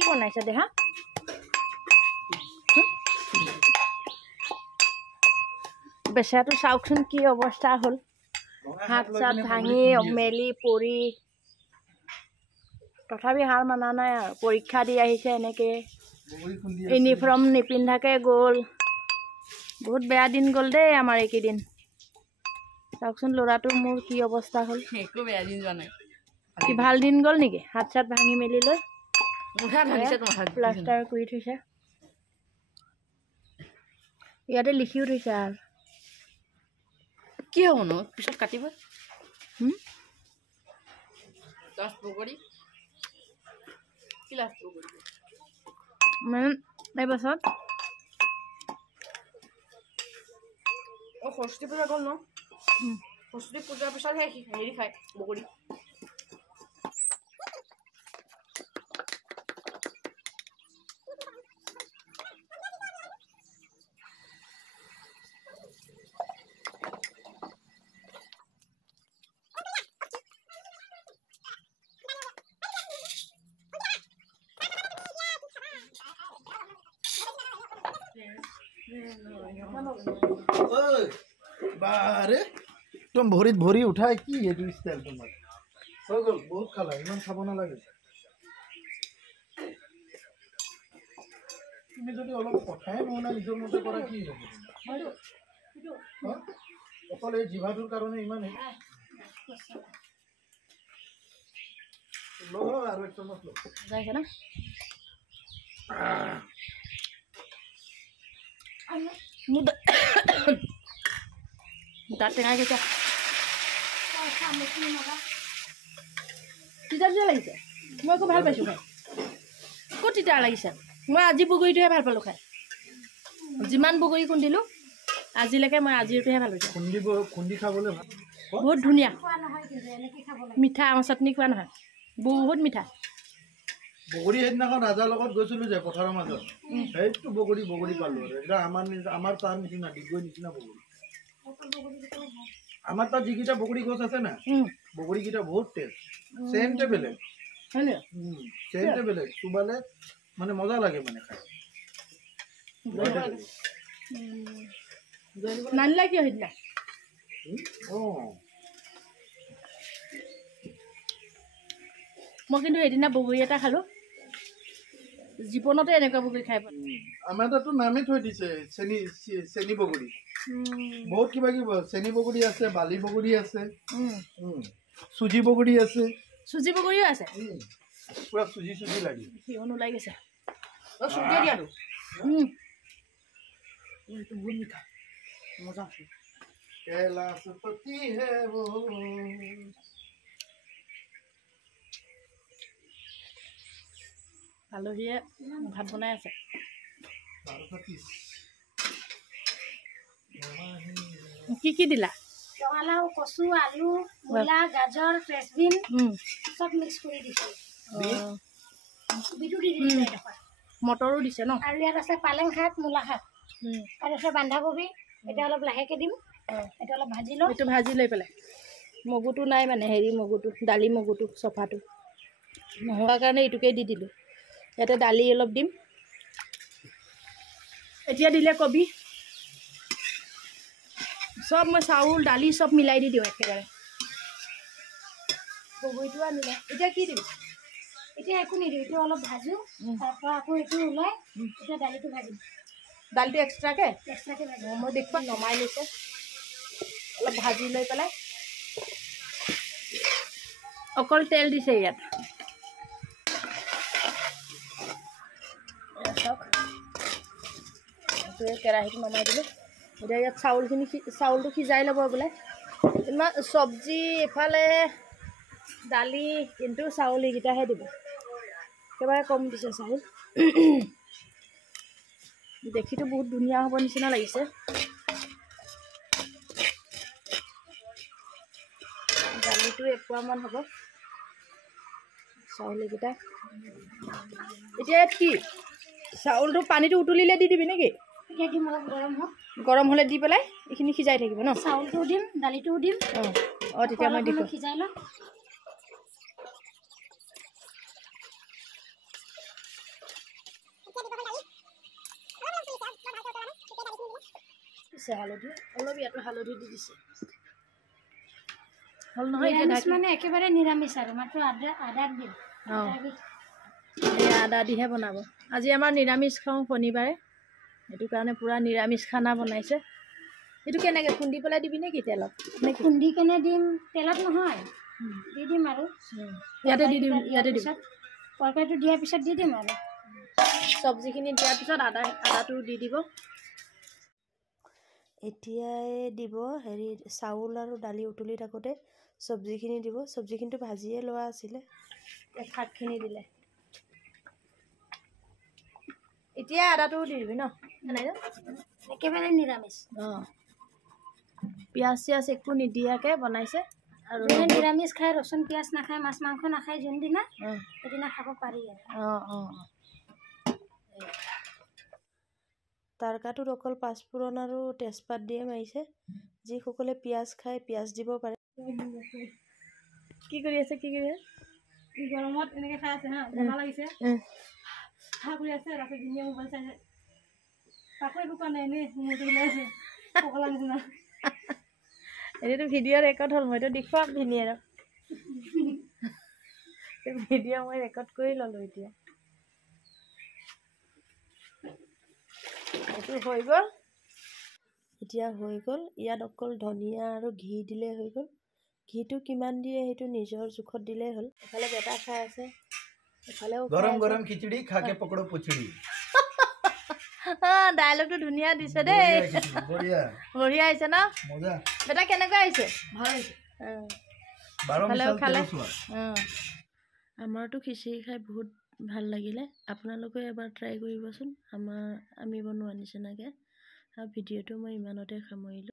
কি বনাইছা দেহা বেচাটো চাওকচোন কি অৱস্থা হ'ল হাত চাত ভাঙি মেলি পৰি তথাপি হাৰ মানা নাই আৰু পৰীক্ষা দি আহিছে এনেকৈ ইউনিফৰ্ম নিপিন্ধাকৈ গ'ল বহুত বেয়া দিন গ'ল দেই আমাৰ এইকেইদিন চাওকচোন ল'ৰাটোৰ মোৰ কি অৱস্থা হ'ল একো বেয়া দিন যোৱা নাই কি ভাল দিন গ'ল নেকি হাত চাত ভাঙি মেলি লৈ মুঠা ভাঙিছে তোমাৰ প্লাষ্টাৰ কৰি থৈছে ইয়াতে লিখিও থৈছে আৰু কি হ'ব নো পিছত কাটিব লাষ্ট পকৰি কি লাষ্ট পকৰি মানে এইবছৰত সৰস্বতী পূজা গ'ল ন সৰস্বতী পূজাৰ পিছতহে হেৰি খায় বগৰী বাৰে একদম ভৰিত ভৰি উঠাই কি এইটো ষ্টাইল তোমাৰ হৈ গ'ল বহুত খালা ইমান খাব নালাগে তুমি যদি অলপ কথাই নহনা নিজৰ মতে কৰা কি হ'ব অকল এই জিভাটোৰ কাৰণে ইমান আৰু এক চামুচ লো যাইছে না মোৰ দাঁত টেঙা গৈছে তিতা তিতা লাগিছে মই আকৌ ভাল পাইছোঁ খাই ক'ত তিতা লাগিছে মই আজি বগৰীটোহে ভাল পালোঁ খাই যিমান বগৰী খুন্দিলোঁ আজিলৈকে মই আজিৰটোহে ভাল পাইছোঁ খুন্দি খাবলৈ ভাল বহুত ধুনীয়া মিঠা আমৰ চাটনি খোৱা নহয় বহুত মিঠা বগৰী সেইদিনাখন ৰাজাৰ লগত গৈছিলোঁ যে পথাৰৰ মাজত সেইটো বগৰী পালোঁ আৰু আমাৰ তাৰ নিচিনা ডিগবৈ নিচিনা বগৰী আমাৰ তাত যিকেইটা বগৰী গছ আছে না বগৰীকেইটা বহুত টেষ্ট চেণ্টে বেলেগ চেণ্টে বেলেগ চুবালে মানে মজা লাগে মানে খাই নানিলা কিয় সেইদিনা মই কিন্তু সেইদিনা বগৰী এটা খালোঁ জীৱনতে এনেকুৱা বগৰী খাই পোৱা আমাৰ তাতো নামে থৈ দিছে চেনি বগৰী বহুত কিবা কিবি চেনি বগৰী আছে বালি বগৰী আছে চুজি বগৰী আছে চুজি বগৰীও আছে পুৰা চুজি লাগি সিহঁত ওলাই গৈছে চুজিয়ে দিয়াটো এইটো বহুত মিঠা মজা আছে कैलाशपति है वो আলহীয়ে ভাত বনাই আছে কি কি দিলা ৰঙালাও কচু আলু মূলা গাজৰ ফ্ৰেঞ্চবিন সব মিক্স কৰি দিছো বিটু দি দিছো মটৰো দিছে ন আৰু ইয়াত আছে পালেং শাক মূলা শাক আৰু আছে বন্ধাকবি এটা অলপ লাহেকে দিম এটা অলপ ভাজি লওঁ এইটো ভাজি লৈ পেলাই মগুটো নাই মানে হেৰি মগুটো দালি মগুটো চফাটো নোহোৱাৰ কাৰণে এইটোকে দি দিলোঁ ইয়াতে দালি অলপ দিম এতিয়া দিলে কবি সব মই চাউল দালি সব মিলাই দি দিওঁ একেবাৰে বগৰীটো আনিলে এতিয়া কি দিম এতিয়া একো নিদিওঁ এইটো অলপ ভাজো তাৰপৰা আকৌ এইটো ওলাই এতিয়া দালিটো ভাজিম দালিটো এক্সট্ৰাকৈ ভাজিম মই দেখুৱা নমাই লৈছে অলপ ভাজি লৈ পেলাই অকল তেল দিছে ইয়াত কেৰাহীটো নমাই দিলোঁ এতিয়া ইয়াত চাউলটো সিজাই ল'ব বোলে ইমান চব্জি এফালে দালি কিন্তু চাউল এইকেইটাহে দিব একেবাৰে কম দিছে চাউল দেখিতো বহুত ধুনীয়া হ'ব নিচিনা লাগিছে দালিটো এপোৱামান হ'ব চাউল এইকেইটা এতিয়া ইয়াত কি চাউলটো পানীটো উতলিলে দি দিবি নেকি এতিয়া দিম অলপ গৰম হওক গৰম হ'লে দি পেলাই এইখিনি সিজাই থাকিব ন চাউলটো দিম দালিটোও দিম অঁ তেতিয়া মই দিম সিজাই লওঁ দিছে হালধি অলপ ইয়াতো হালধি দি দিছে হ'ল নহয় এতিয়া নিৰামিষ মানে একেবাৰে নিৰামিষ আৰু মাত্ৰ আদা দিম অঁ এই আদা দিহে বনাব আজি আমাৰ নিৰামিষ খাওঁ শনিবাৰে সেইটো কাৰণে পূৰা নিৰামিষ খানা বনাইছে এইটো কেনেকৈ খুন্দি পেলাই দিবি নেকি তেলত নে কি? খুন্দি কেনে দিম তেলত নহয় দি দিম আৰু ইয়াতে দি দিম ইয়াতে দিম তৰকাৰীটো দিয়াৰ পিছত দি দিম আৰু চব্জিখিনি দিয়াৰ পিছত আদাটো দি দিব এতিয়াই দিব হেৰি চাউল আৰু দালি উতলি থাকোঁতে চব্জিখিনি দিব চব্জিখিনিতো ভাজিয়ে লোৱা আছিলে শাকখিনি দিলে এতিয়া আদাটো দি দিবি ন একেবাৰে নিৰামিষ অঁ পিঁয়াজ চিয়াজ একো নিদিয়াকৈ বনাইছে আৰু যোনে নিৰামিষ খায় ৰচুন পিঁয়াজ নাখায় মাছ মাংস নাখায় যোনদিনা অঁ সেইদিনা খাব পাৰি আৰু অঁ অঁ তাৰকাটোত অকল পাঁচফোৰণ আৰু তেজপাত দিয়ে মাৰিছে যিসকলে পিঁয়াজ খায় পিঁয়াজ দিব পাৰে কি কৰি আছে গৰমত এনেকৈ খাই আছে হা জ্বলা লাগিছে খাই কৰি আছে ৰাতি দিনে মোবাইল চাইছে তাকো একো কোৱা নাই এনেই মূৰটো ওলাই আছে পগলা নিচিনা এনেইতো ভিডিঅ' ৰেকৰ্ড হ'ল মইতো দেখুৱাম ভিনিয়েৰক ভিডিঅ' মই ৰেকৰ্ড কৰি ল'লোঁ এতিয়া এইটো হৈ গ'ল এতিয়া হৈ গ'ল ইয়াত অকল ধনিয়া আৰু ঘি দিলেই হৈ গ'ল ঘিটো কিমান দিয়ে সেইটো নিজৰ জোখত দিলেই হ'ল এফালে বেটা খাই আছে এফালেও গৰম গৰম খিচুড়ি খাকে পকড়ো পুচুড়ি ডাইলগটো ধুনীয়া দিছে দেই বঢ়িয়া বঢ়িয়া আহিছে ন মজা বেটা কেনেকুৱা আহিছে ভাল হৈছে এফালেও খালে আমাৰতো খিচিৰি খাই বহুত ভাল লাগিলে আপোনালোকেও এবাৰ ট্ৰাই কৰিবচোন আমি বনোৱা নিচিনাকৈ আৰু ভিডিঅ'টো মই ইমানতে সামৰিলোঁ